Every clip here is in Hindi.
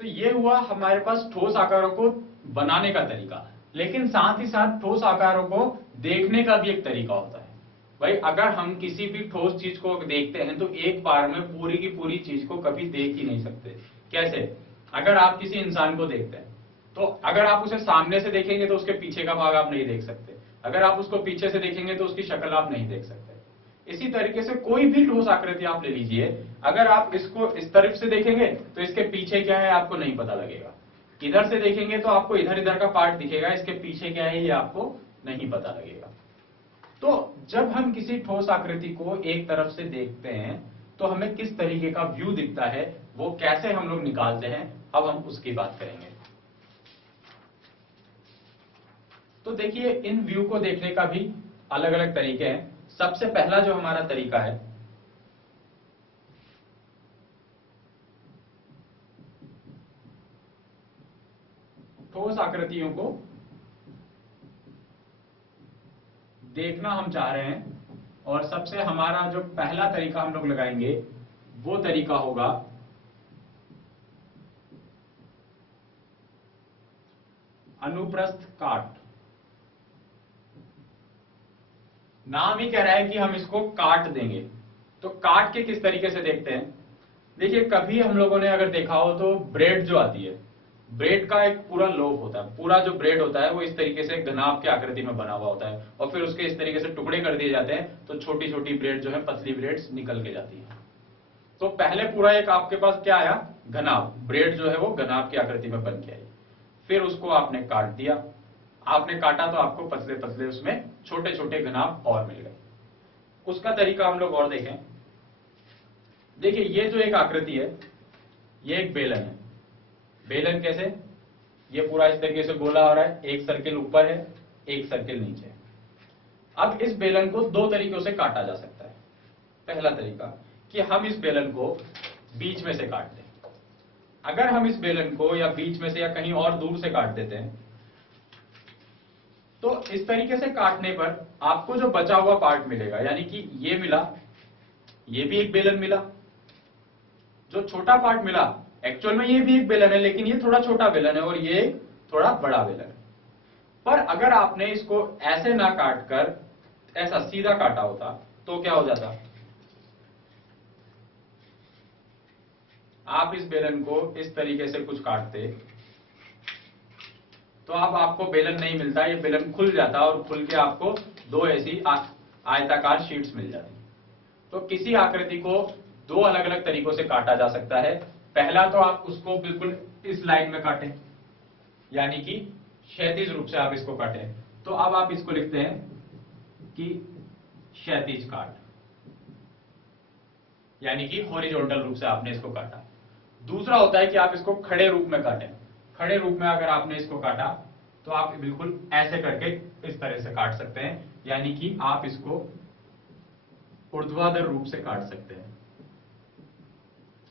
तो ये हुआ हमारे पास ठोस आकारों को बनाने का तरीका, लेकिन साथ ही साथ ठोस आकारों को देखने का भी एक तरीका होता है। भाई अगर हम किसी भी ठोस चीज को देखते हैं तो एक बार में पूरी की पूरी चीज को कभी देख ही नहीं सकते। कैसे? अगर आप किसी इंसान को देखते हैं तो अगर आप उसे सामने से देखेंगे तो उसके पीछे का भाग आप नहीं देख सकते, अगर आप उसको पीछे से देखेंगे तो उसकी शक्ल आप नहीं देख सकते। इसी तरीके से कोई भी ठोस आकृति आप ले लीजिए, अगर आप इसको इस तरफ से देखेंगे तो इसके पीछे क्या है आपको नहीं पता लगेगा, इधर से देखेंगे तो आपको इधर इधर का पार्ट दिखेगा, इसके पीछे क्या है ये आपको नहीं पता लगेगा। तो जब हम किसी ठोस आकृति को एक तरफ से देखते हैं तो हमें किस तरीके का व्यू दिखता है, वो कैसे हम लोग निकालते हैं, अब हम उसकी बात करेंगे। तो देखिए इन व्यू को देखने का भी अलग अलग तरीके हैं। सबसे पहला जो हमारा तरीका है ठोस आकृतियों को देखना हम चाह रहे हैं, और सबसे हमारा जो पहला तरीका हम लोग लगाएंगे वो तरीका होगा अनुप्रस्थ काट। नाम ही कह रहा है कि हम इसको काट देंगे। तो काट के किस तरीके से देखते हैं? देखिए कभी हम लोगों ने अगर देखा हो तो ब्रेड जो आती है, ब्रेड का एक पूरा लोफ होता है, पूरा जो ब्रेड होता है वो इस तरीके से घनाभ की आकृति में बना हुआ होता है, और फिर उसके इस तरीके से टुकड़े कर दिए जाते हैं तो छोटी छोटी ब्रेड जो है, पतली ब्रेड्स निकल के जाती है। तो पहले पूरा एक आपके पास क्या आया, घनाभ, ब्रेड जो है वो घनाभ की आकृति में बन के आई। फिर उसको आपने काट दिया, आपने काटा तो आपको पतले पतले उसमें छोटे छोटे घनाभ और मिल गए। उसका तरीका हम लोग और देखें। देखिए ये जो एक आकृति है ये एक बेलन है। बेलन कैसे? ये पूरा इस तरीके से गोला हो रहा है, एक सर्किल ऊपर है एक सर्किल नीचे है। अब इस बेलन को दो तरीकों से काटा जा सकता है। पहला तरीका कि हम इस बेलन को बीच में से काट दें। अगर हम इस बेलन को या बीच में से या कहीं और दूर से काट देते हैं तो इस तरीके से काटने पर आपको जो बचा हुआ पार्ट मिलेगा, यानी कि ये मिला, ये भी एक बेलन मिला, जो छोटा पार्ट मिला एक्चुअल में ये भी एक बेलन है लेकिन ये थोड़ा छोटा बेलन है और ये थोड़ा बड़ा बेलन है। पर अगर आपने इसको ऐसे ना काट कर ऐसा सीधा काटा होता तो क्या हो जाता? आप इस बेलन को इस तरीके से कुछ काटते तो अब आपको बेलन नहीं मिलता, ये बेलन खुल जाता और खुल के आपको दो ऐसी आयताकार शीट्स मिल जाती। तो किसी आकृति को दो अलग अलग तरीकों से काटा जा सकता है। पहला तो आप उसको बिल्कुल इस लाइन में काटें, यानी कि क्षैतिज रूप से आप इसको काटें। तो अब आप इसको लिखते हैं कि क्षैतिज काट, यानी कि हॉरिजॉन्टल रूप से आपने इसको काटा। दूसरा होता है कि आप इसको खड़े रूप में काटें। खड़े रूप में अगर आपने इसको काटा तो आप बिल्कुल ऐसे करके इस तरह से काट सकते हैं, यानी कि आप इसको ऊर्ध्वाधर रूप से काट सकते हैं,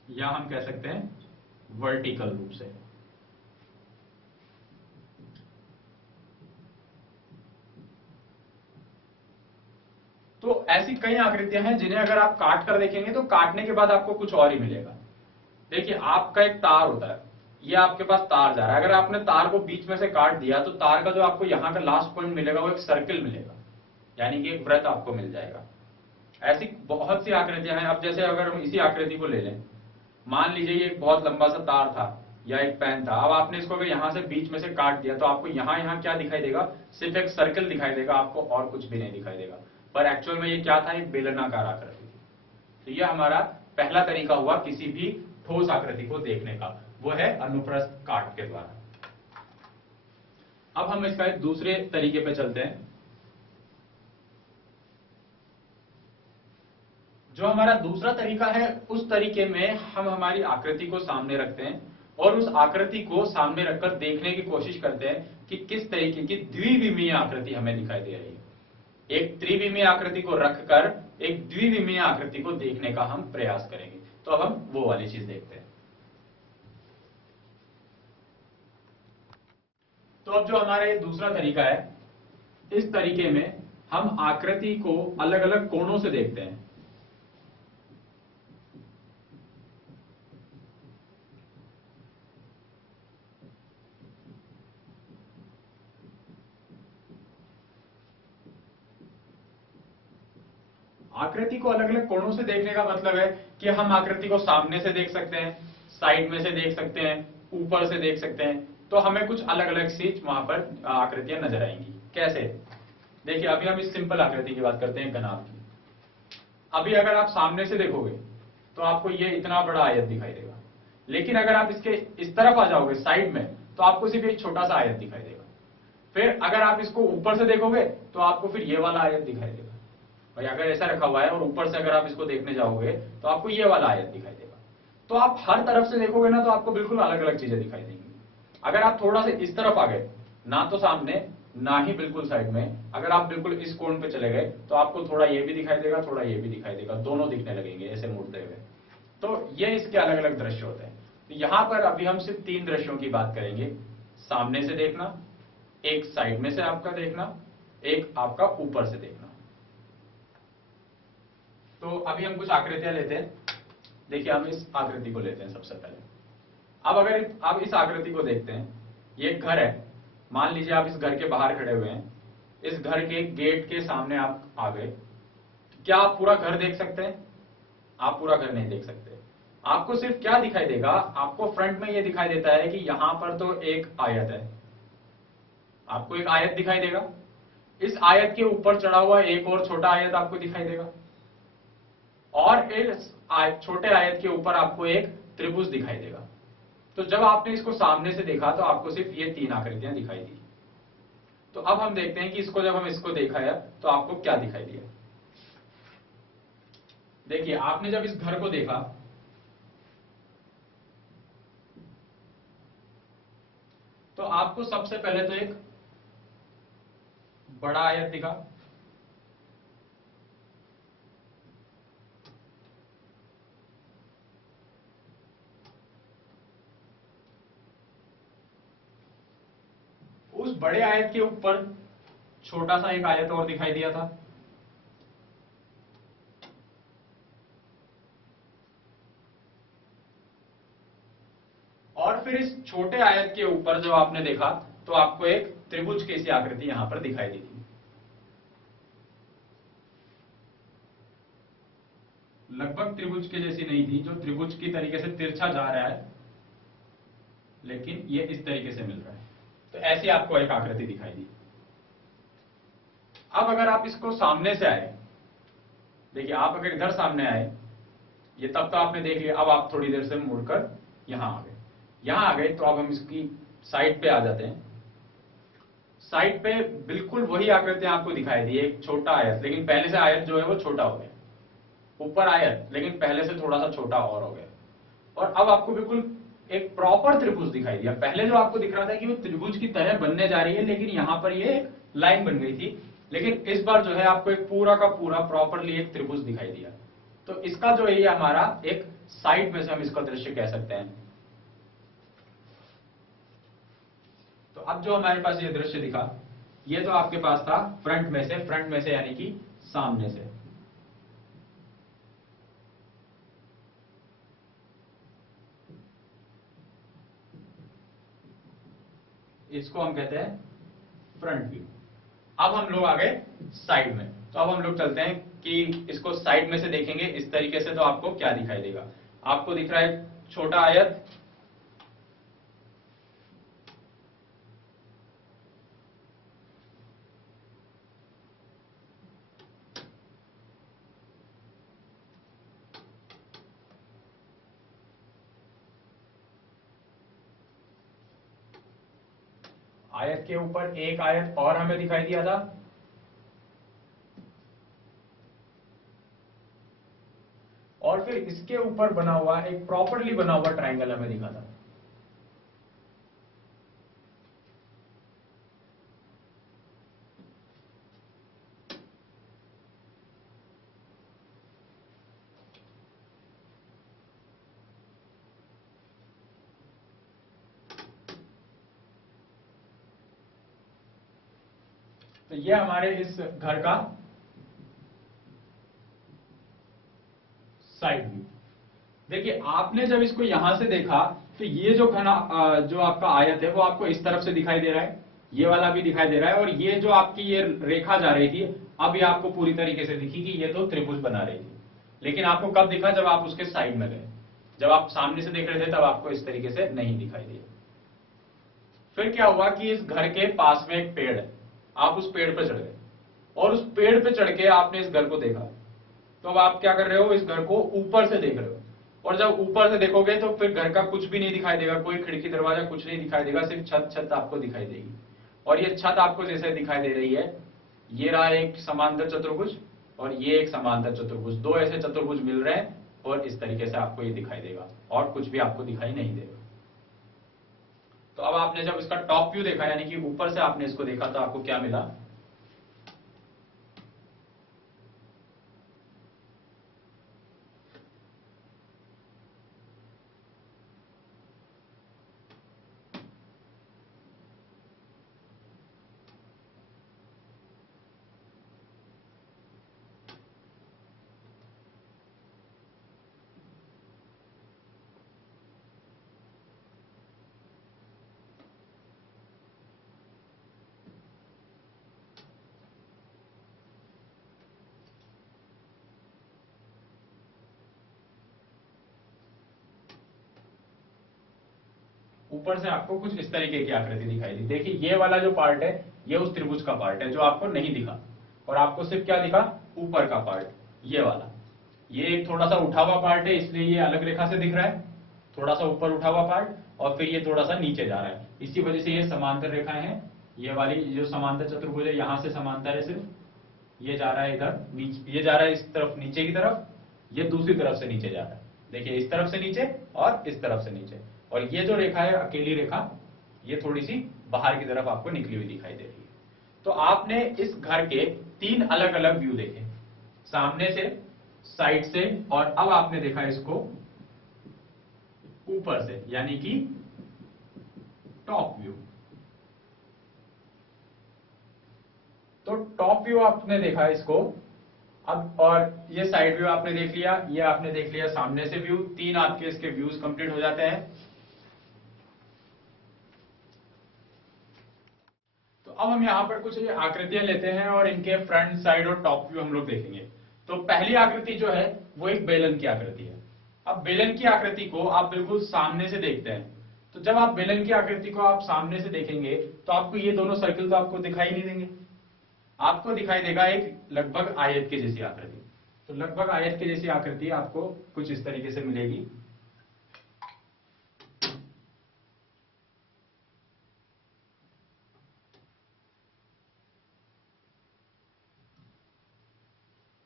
या हम कह सकते हैं वर्टिकल रूप से। तो ऐसी कई आकृतियां हैं जिन्हें अगर आप काट कर देखेंगे तो काटने के बाद आपको कुछ और ही मिलेगा। देखिए आपका एक तार होता है, ये आपके पास तार जा रहा है, अगर आपने तार को बीच में से काट दिया तो तार का जो आपको यहां का लास्ट पॉइंट मिलेगा वो एक सर्किल मिलेगा, यानी कि एक वृत्त आपको मिल जाएगा। ऐसी बहुत सी आकृतियां हैं। अब जैसे अगर हम इसी आकृति को ले लें, मान लीजिए ये एक बहुत लंबा सा तार था या एक पेन था, अब आपने इसको अगर यहां से बीच में से काट दिया तो आपको यहां यहां क्या दिखाई देगा? सिर्फ एक सर्किल दिखाई देगा, आपको और कुछ भी नहीं दिखाई देगा। पर एक्चुअल में ये क्या था? एक बेलनाकार आकृति थी। तो ये हमारा पहला तरीका हुआ किसी भी ठोस आकृति को देखने का, वो है अनुप्रस्थ काट के द्वारा। अब हम इसका एक दूसरे तरीके पे चलते हैं। जो हमारा दूसरा तरीका है उस तरीके में हम हमारी आकृति को सामने रखते हैं और उस आकृति को सामने रखकर देखने की कोशिश करते हैं कि किस तरीके की द्विविमीय आकृति हमें दिखाई दे रही है। एक त्रिविमीय आकृति को रखकर एक द्विविमीय आकृति को देखने का हम प्रयास करेंगे। तो अब हम वो वाली चीज देखते हैं। तो अब जो हमारा ये दूसरा तरीका है, इस तरीके में हम आकृति को अलग अलग कोणों से देखते हैं। आकृति को अलग अलग कोणों से देखने का मतलब है कि हम आकृति को सामने से देख सकते हैं, साइड में से देख सकते हैं, ऊपर से देख सकते हैं, तो हमें कुछ अलग अलग चीज वहां पर आकृतियां नजर आएंगी। कैसे? देखिए अभी हम इस सिंपल आकृति की बात करते हैं, घनाभ की। अभी अगर आप सामने से देखोगे तो आपको ये इतना बड़ा आयत दिखाई देगा, लेकिन अगर आप इसके इस तरफ आ जाओगे साइड में तो आपको सिर्फ एक छोटा सा आयत दिखाई देगा। फिर अगर आप इसको ऊपर से देखोगे तो आपको फिर ये वाला आयत दिखाई देगा, और अगर ऐसा रखा हुआ है और ऊपर से अगर आप इसको देखने जाओगे तो आपको ये वाला आयत दिखाई देगा। तो आप हर तरफ से देखोगे ना तो आपको बिल्कुल अलग अलग चीजें दिखाई देंगी। अगर आप थोड़ा सा इस तरफ आ गए, ना तो सामने ना ही बिल्कुल साइड में, अगर आप बिल्कुल इस कोण पे चले गए तो आपको थोड़ा ये भी दिखाई देगा, थोड़ा ये भी दिखाई देगा, दोनों दिखने लगेंगे ऐसे मुड़ते हुए। तो ये इसके अलग अलग दृश्य होते हैं। तो यहां पर अभी हम सिर्फ 3 दृश्यों की बात करेंगे, सामने से देखना, एक साइड में से आपका देखना, एक आपका ऊपर से देखना। तो अभी हम कुछ आकृतियां लेते हैं। देखिए हम इस आकृति को लेते हैं सबसे पहले। अब अगर आप इस आकृति को देखते हैं, ये एक घर है, मान लीजिए आप इस घर के बाहर खड़े हुए हैं, इस घर के गेट के सामने आप आ गए, क्या आप पूरा घर देख सकते हैं? आप पूरा घर नहीं देख सकते। आपको सिर्फ क्या दिखाई देगा, आपको फ्रंट में ये दिखाई देता है कि यहां पर तो एक आयत है, आपको एक आयत दिखाई देगा, इस आयत के ऊपर चढ़ा हुआ एक और छोटा आयत आपको दिखाई देगा, और इस छोटे आयत के ऊपर आपको एक त्रिभुज दिखाई देगा। तो जब आपने इसको सामने से देखा तो आपको सिर्फ ये 3 आकृतियां दिखाई दी। तो अब हम देखते हैं कि इसको जब हम इसको देखा है तो आपको क्या दिखाई दिया। देखिए आपने जब इस घर को देखा तो आपको सबसे पहले तो एक बड़ा आयत दिखा, उस बड़े आयत के ऊपर छोटा सा एक आयत और दिखाई दिया था, और फिर इस छोटे आयत के ऊपर जब आपने देखा तो आपको एक त्रिभुज की सी आकृति यहां पर दिखाई दी थी। लगभग त्रिभुज के जैसी नहीं थी, जो त्रिभुज की तरीके से तिरछा जा रहा है, लेकिन ये इस तरीके से मिल रहा है। तो ऐसी आपको एक आकृति दिखाई दी। अब अगर आप इसको सामने से आए, देखिए आप अगर इधर सामने आए, ये तब तो आपने देख लिया, अब आप थोड़ी देर से मुड़कर यहां आ गए। यहां आ गए तो अब हम इसकी साइड पे आ जाते हैं। साइड पे बिल्कुल वही आकृतियां आपको दिखाई दी, एक छोटा आयत, लेकिन पहले से आयत जो है वो छोटा हो गया, ऊपर आयत लेकिन पहले से थोड़ा सा छोटा और हो गया, और अब आपको बिल्कुल एक प्रॉपर त्रिभुज दिखाई दिया। पहले जो आपको दिख रहा था कि वो त्रिभुज की तरह बनने जा रही है, लेकिन यहां पर ये लाइन बन गई थी, लेकिन इस बार जो है आपको एक पूरा का पूरा प्रॉपरली एक त्रिभुज दिखाई दिया। तो इसका जो है हमारा एक साइड में से हम इसका दृश्य कह सकते हैं। तो अब जो हमारे पास ये दृश्य दिखा, ये तो आपके पास था फ्रंट में से यानी कि सामने से। इसको हम कहते हैं फ्रंट व्यू। अब हम लोग आ गए साइड में, तो अब हम लोग चलते हैं कि इसको साइड में से देखेंगे इस तरीके से, तो आपको क्या दिखाई देगा। आपको दिख रहा है छोटा आयत, आयत के ऊपर एक आयत और हमें दिखाई दिया था, और फिर इसके ऊपर बना हुआ एक प्रॉपरली बना हुआ ट्रायंगल हमें दिखा था। तो ये हमारे इस घर का साइड व्यू। देखिए आपने जब इसको यहां से देखा तो ये जो जो आपका आयत है वो आपको इस तरफ से दिखाई दे रहा है, ये वाला भी दिखाई दे रहा है, और ये जो आपकी ये रेखा जा रही थी अब ये आपको पूरी तरीके से दिखी कि ये तो त्रिभुज बना रही थी, लेकिन आपको कब दिखा, जब आप उसके साइड में गए। जब आप सामने से देख रहे थे तब आपको इस तरीके से नहीं दिखाई दिया। फिर क्या हुआ कि इस घर के पास में एक पेड़ है, आप उस पेड़ पर चढ़ गए और उस पेड़ पे चढ़ के आपने इस घर को देखा। तो अब आप क्या कर रहे हो, इस घर को ऊपर से देख रहे हो, और जब ऊपर से देखोगे तो फिर घर का कुछ भी नहीं दिखाई देगा, कोई खिड़की दरवाजा कुछ नहीं दिखाई देगा, सिर्फ छत छत आपको दिखाई देगी। और ये छत आपको जैसे दिखाई दे रही है, ये रहा एक समांतर चतुर्भुज और ये एक समांतर चतुर्भुज, दो ऐसे चतुर्भुज मिल रहे हैं और इस तरीके से आपको ये दिखाई देगा और कुछ भी आपको दिखाई नहीं देगा। तो अब आपने जब इसका टॉप व्यू देखा, यानी कि ऊपर से आपने इसको देखा, तो आपको क्या मिला, ऊपर से आपको कुछ इस तरीके की आकृति दिखाई दी। देखिए ये वाला जो पार्ट है, ये उस त्रिभुज का पार्ट है जो आपको नहीं दिखा, और आपको सिर्फ क्या दिखा, ऊपर का पार्ट, ये वाला। ये एक थोड़ा सा उठा हुआ पार्ट है, इसलिए ये अलग रेखा से दिख रहा है, थोड़ा सा ऊपर उठा हुआ पार्ट, और फिर ये थोड़ा सा नीचे जा रहा है, इसी वजह से ये समांतर रेखाएं हैं। ये वाली जो समांतर चतुर्भुज है, यहां से समांतर है सिर्फ, ये जा रहा है इधर नीचे, ये जा रहा है इस तरफ नीचे की तरफ, ये दूसरी तरफ से नीचे जा रहा है। देखिए इस तरफ से नीचे और इस तरफ से नीचे, और ये जो रेखा है अकेली रेखा, ये थोड़ी सी बाहर की तरफ आपको निकली हुई दिखाई दे रही है। तो आपने इस घर के 3 अलग अलग व्यू देखे, सामने से, साइड से, और अब आपने देखा इसको ऊपर से, यानी कि टॉप व्यू। तो टॉप व्यू आपने देखा इसको अब, और ये साइड व्यू आपने देख लिया, ये आपने देख लिया सामने से व्यू। 3 आपके इसके व्यूज कंप्लीट हो जाते हैं। तो अब हम यहां पर कुछ आकृतियां लेते हैं और इनके फ्रंट, साइड और टॉप व्यू हम लोग देखेंगे। तो पहली आकृति जो है वो एक बेलन की आकृति है। अब बेलन की आकृति को आप बिल्कुल सामने से देखते हैं। तो जब आप बेलन की आकृति को आप सामने से देखेंगे तो आपको ये दोनों सर्किल तो आपको दिखाई नहीं देंगे, आपको दिखाई देगा एक लगभग आयत के जैसी आकृति। तो लगभग आयत के जैसी आकृति आपको कुछ इस तरीके से मिलेगी।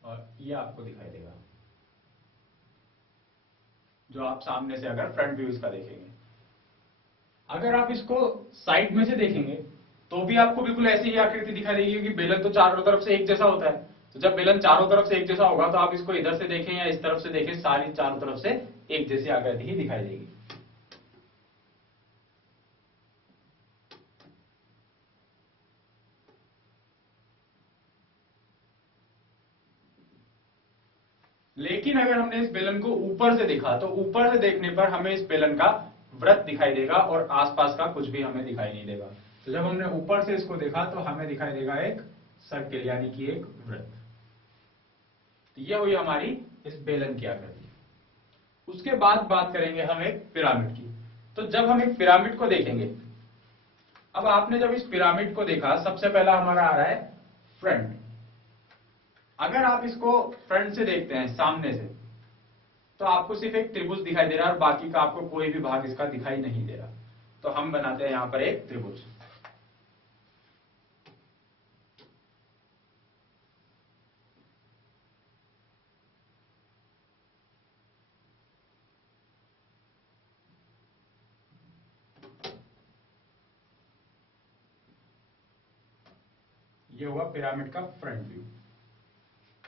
और ये आपको दिखाई देगा जो आप सामने से अगर फ्रंट व्यू इसका देखेंगे। अगर आप इसको साइड में से देखेंगे तो भी आपको बिल्कुल ऐसी ही आकृति दिखाई देगी, क्योंकि बेलन तो चारों तरफ से एक जैसा होता है। तो जब बेलन चारों तरफ से एक जैसा होगा तो आप इसको इधर से देखें या इस तरफ से देखें, सारी चारों तरफ से एक जैसी आकृति ही दिखाई देगी। लेकिन अगर हमने इस बेलन को ऊपर से देखा तो ऊपर से देखने पर हमें इस बेलन का वृत्त दिखाई देगा और आसपास का कुछ भी हमें दिखाई नहीं देगा। तो जब हमने ऊपर से इसको देखा तो हमें दिखाई देगा एक सर्किल, यानी कि एक वृत्त। तो यह हुई हमारी इस बेलन की आकृति। उसके बाद बात करेंगे हम एक पिरामिड की। तो जब हम एक पिरामिड को देखेंगे, अब आपने जब इस पिरामिड को देखा, सबसे पहला हमारा आ रहा है फ्रंट। अगर आप इसको फ्रंट से देखते हैं, सामने से, तो आपको सिर्फ एक त्रिभुज दिखाई दे रहा है और बाकी का आपको कोई भी भाग इसका दिखाई नहीं दे रहा। तो हम बनाते हैं यहां पर एक त्रिभुज। ये हुआ पिरामिड का फ्रंट व्यू।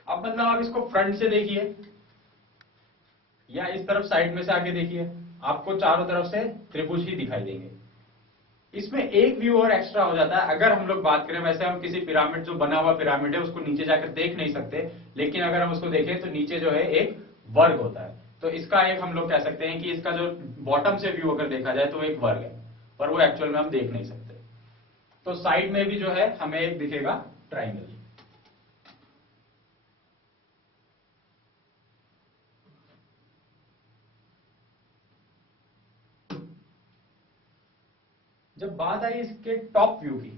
अब मतलब आप इसको फ्रंट से देखिए या इस तरफ साइड में से आके देखिए, आपको चारों तरफ से त्रिभुज ही दिखाई देंगे। इसमें एक व्यू और एक्स्ट्रा हो जाता है। अगर हम लोग बात करें, वैसे हम किसी पिरामिड, जो बना हुआ पिरामिड है, उसको नीचे जाकर देख नहीं सकते, लेकिन अगर हम उसको देखें तो नीचे जो है एक वर्ग होता है। तो इसका एक हम लोग कह सकते हैं कि इसका जो बॉटम से व्यू अगर देखा जाए तो एक वर्ग है, पर वो एक्चुअल में हम देख नहीं सकते। तो साइड में भी जो है हमें एक दिखेगा ट्राइंगल। जब बात आई इसके टॉप व्यू की,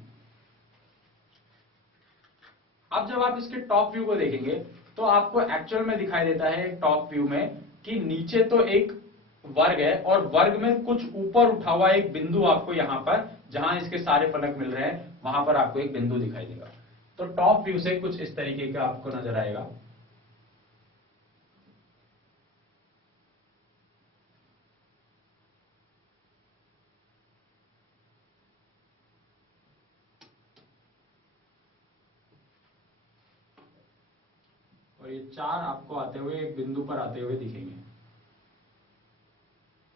अब जब आप इसके टॉप व्यू को देखेंगे तो आपको एक्चुअल में दिखाई देता है टॉप व्यू में कि नीचे तो एक वर्ग है और वर्ग में कुछ ऊपर उठा हुआ एक बिंदु आपको यहां पर, जहां इसके सारे फलक मिल रहे हैं वहां पर आपको एक बिंदु दिखाई देगा। तो टॉप व्यू से कुछ इस तरीके का आपको नजर आएगा। और ये चार आपको आते हुए एक बिंदु पर आते हुए दिखेंगे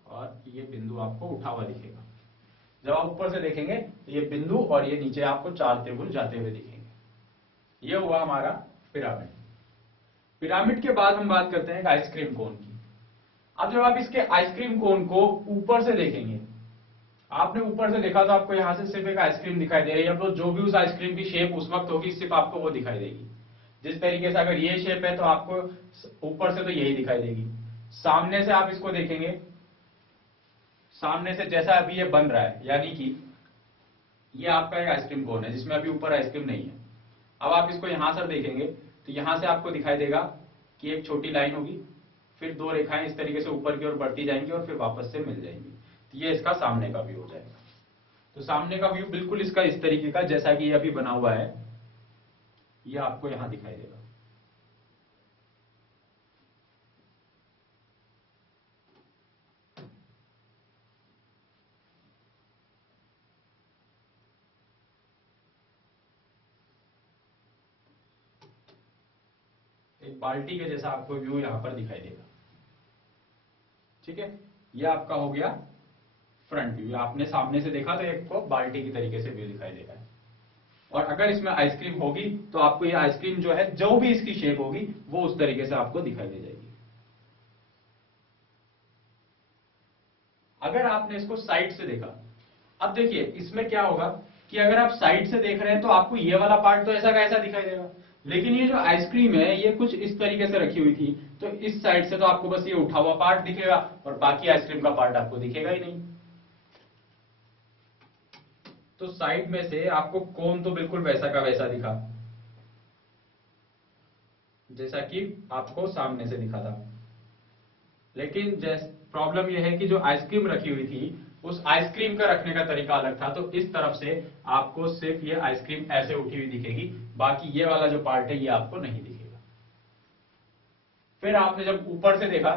और ये बिंदु आपको उठा हुआ दिखेगा। जब आप ऊपर से देखेंगे तो ये बिंदु और ये नीचे आपको चार त्रिभुज जाते हुए दिखेंगे। ये हुआ हमारा पिरामिड। पिरामिड के बाद हम बात करते हैं आइसक्रीम कोन की। अब जब आप इसके आइसक्रीम कोन को ऊपर से देखेंगे, आपने ऊपर से देखा तो आपको यहां से सिर्फ एक आइसक्रीम दिखाई दे रही है, तो जो भी उस आइसक्रीम की शेप उस वक्त होगी सिर्फ आपको वो दिखाई देगी। जिस तरीके से अगर ये शेप है तो आपको ऊपर से तो यही दिखाई देगी। सामने से आप इसको देखेंगे, सामने से जैसा अभी ये बन रहा है, यानी कि ये आपका एक आइसक्रीम कोन है जिसमें अभी ऊपर आइसक्रीम नहीं है। अब आप इसको यहां से देखेंगे तो यहां से आपको दिखाई देगा कि एक छोटी लाइन होगी, फिर दो रेखाएं इस तरीके से ऊपर की ओर बढ़ती जाएंगी और फिर वापस से मिल जाएंगी। तो ये इसका सामने का व्यू हो जाएगा। तो सामने का व्यू बिल्कुल इसका इस तरीके का जैसा कि ये अभी बना हुआ है, ये आपको यहां दिखाई देगा। एक बाल्टी के जैसा आपको व्यू यहां पर दिखाई देगा। ठीक है, ये आपका हो गया फ्रंट व्यू। आपने सामने से देखा तो एक को बाल्टी की तरीके से व्यू दिखाई दे रहा है। और अगर इसमें आइसक्रीम होगी तो आपको ये आइसक्रीम जो है, जो भी इसकी शेप होगी वो उस तरीके से आपको दिखाई दे जाएगी। अगर आपने इसको साइड से देखा, अब देखिए इसमें क्या होगा कि अगर आप साइड से देख रहे हैं तो आपको ये वाला पार्ट तो ऐसा का ऐसा दिखाई देगा, लेकिन ये जो आइसक्रीम है ये कुछ इस तरीके से रखी हुई थी, तो इस साइड से तो आपको बस ये उठा हुआ पार्ट दिखेगा और बाकी आइसक्रीम का पार्ट आपको दिखेगा ही नहीं। तो साइड में से आपको कोन तो बिल्कुल वैसा का वैसा दिखा जैसा कि आपको सामने से दिखा था, लेकिन प्रॉब्लम यह है कि जो आइसक्रीम रखी हुई थी उस आइसक्रीम का रखने का तरीका अलग था। तो इस तरफ से आपको सिर्फ ये आइसक्रीम ऐसे उठी हुई दिखेगी, बाकी ये वाला जो पार्ट है ये आपको नहीं दिखेगा। फिर आपने जब ऊपर से देखा,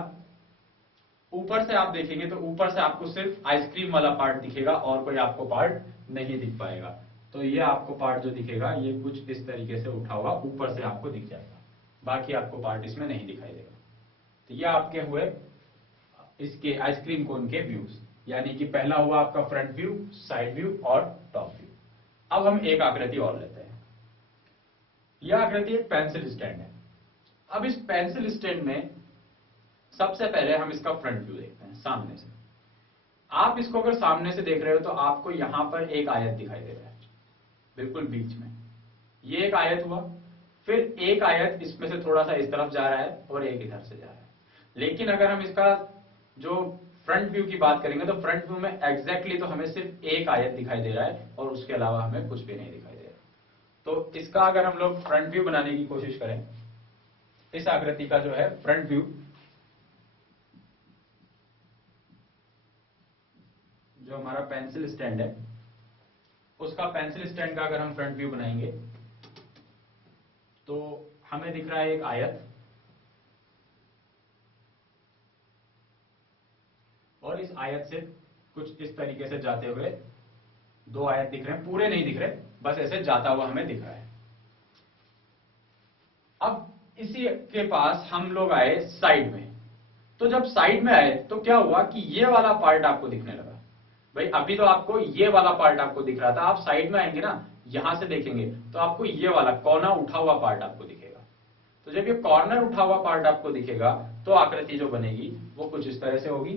ऊपर से आप देखेंगे तो ऊपर से आपको सिर्फ आइसक्रीम वाला पार्ट दिखेगा और कोई आपको पार्ट नहीं दिख पाएगा। तो ये आपको पार्ट जो दिखेगा ये कुछ इस तरीके से उठा हुआ ऊपर से आपको दिख जाएगा, बाकी आपको पार्ट इसमें नहीं दिखाई देगा। तो ये आपके हुए इसके आइसक्रीम कोन के व्यूज, यानी कि पहला हुआ आपका फ्रंट व्यू, साइड व्यू और टॉप व्यू। अब हम एक आकृति और लेते हैं। यह आकृति एक पेंसिल स्टैंड है। अब इस पेंसिल स्टैंड में सबसे पहले हम इसका फ्रंट व्यू देखते हैं सामने से। आप इसको अगर सामने से देख रहे हो तो आपको यहां पर एक आयत दिखाई दे रहा है बिल्कुल बीच में, ये एक आयत हुआ। फिर एक आयत इसमें से थोड़ा सा इस तरफ जा रहा है और एक इधर से जा रहा है। लेकिन अगर हम इसका जो फ्रंट व्यू की बात करेंगे तो फ्रंट व्यू में एग्जैक्टली तो हमें सिर्फ एक आयत दिखाई दे रहा है और उसके अलावा हमें कुछ भी नहीं दिखाई दे रहा। तो इसका अगर हम लोग फ्रंट व्यू बनाने की कोशिश करें, इस आकृति का जो है फ्रंट व्यू, जो हमारा पेंसिल स्टैंड है उसका पेंसिल स्टैंड का अगर हम फ्रंट व्यू बनाएंगे तो हमें दिख रहा है एक आयत, और इस आयत से कुछ इस तरीके से जाते हुए दो आयत दिख रहे हैं, पूरे नहीं दिख रहे, बस ऐसे जाता हुआ हमें दिख रहा है। अब इसी के पास हम लोग आए साइड में। तो जब साइड में आए तो क्या हुआ कि ये वाला पार्ट आपको दिखने लगा। भाई अभी तो आपको ये वाला पार्ट आपको दिख रहा था, आप साइड में आएंगे ना, यहां से देखेंगे तो आपको ये वाला कोना उठा हुआ पार्ट आपको दिखेगा। तो जब ये कॉर्नर उठा हुआ पार्ट आपको दिखेगा तो आकृति जो बनेगी वो कुछ इस तरह से होगी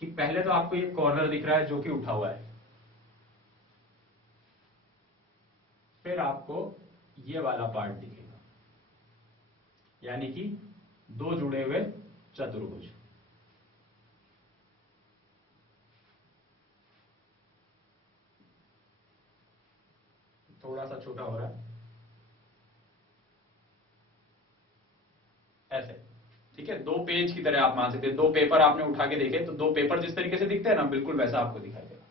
कि पहले तो आपको ये कॉर्नर दिख रहा है जो कि उठा हुआ है, फिर आपको ये वाला पार्ट दिखेगा, यानी कि दो जुड़े हुए चतुर्भुज। सा छोटा हो रहा है, ऐसे, ठीक है। 2 पेज की तरह आप मान सकते हैं, 2 पेपर आपने उठा के देखे तो 2 पेपर जिस तरीके से दिखते हैं ना, बिल्कुल वैसा आपको दिखाई देगा।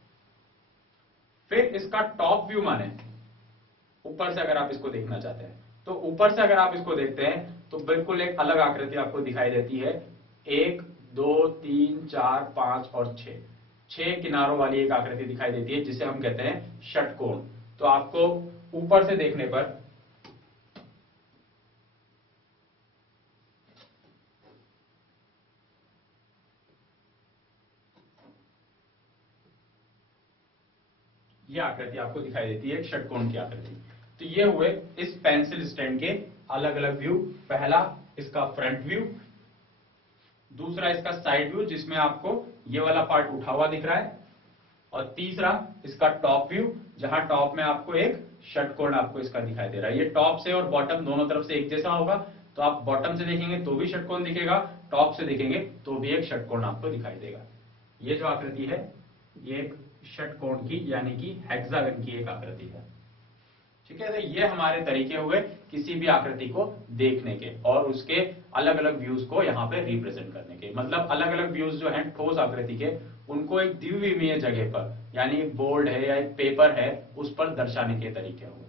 फिर इसका टॉप व्यू माने ऊपर से अगर आप इसको देखना चाहते हैं, तो ऊपर से अगर आप इसको देखते हैं तो बिल्कुल एक अलग आकृति आपको दिखाई देती है। 1 2 3 4 5 और 6 किनारों वाली एक आकृति दिखाई देती है, जिसे हम कहते हैं षटकोण। तो आपको ऊपर से देखने पर यह आकृति आपको दिखाई देती है, एक षटकोण की आकृति। तो ये हुए इस पेंसिल स्टैंड के अलग अलग व्यू। पहला इसका फ्रंट व्यू, दूसरा इसका साइड व्यू जिसमें आपको ये वाला पार्ट उठा हुआ दिख रहा है, और तीसरा इसका टॉप व्यू, जहां टॉप में आपको एक षटकोण आपको इसका दिखाई दे रहा है। ये टॉप से और बॉटम दोनों तरफ से एक जैसा होगा, तो आप बॉटम से देखेंगे तो भी षटकोण दिखेगा, टॉप से देखेंगे तो भी एक षटकोण आपको दिखाई देगा। ये जो आकृति है ये एक षटकोण की यानी कि हेक्सागन की एक आकृति है, ठीक है। तो ये हमारे तरीके हुए किसी भी आकृति को देखने के और उसके अलग अलग व्यूज को यहाँ पे रिप्रेजेंट करने के। मतलब अलग अलग व्यूज जो हैं ठोस आकृति के, उनको एक द्विविमीय जगह पर यानी बोर्ड है या एक पेपर है उस पर दर्शाने के तरीके हुए।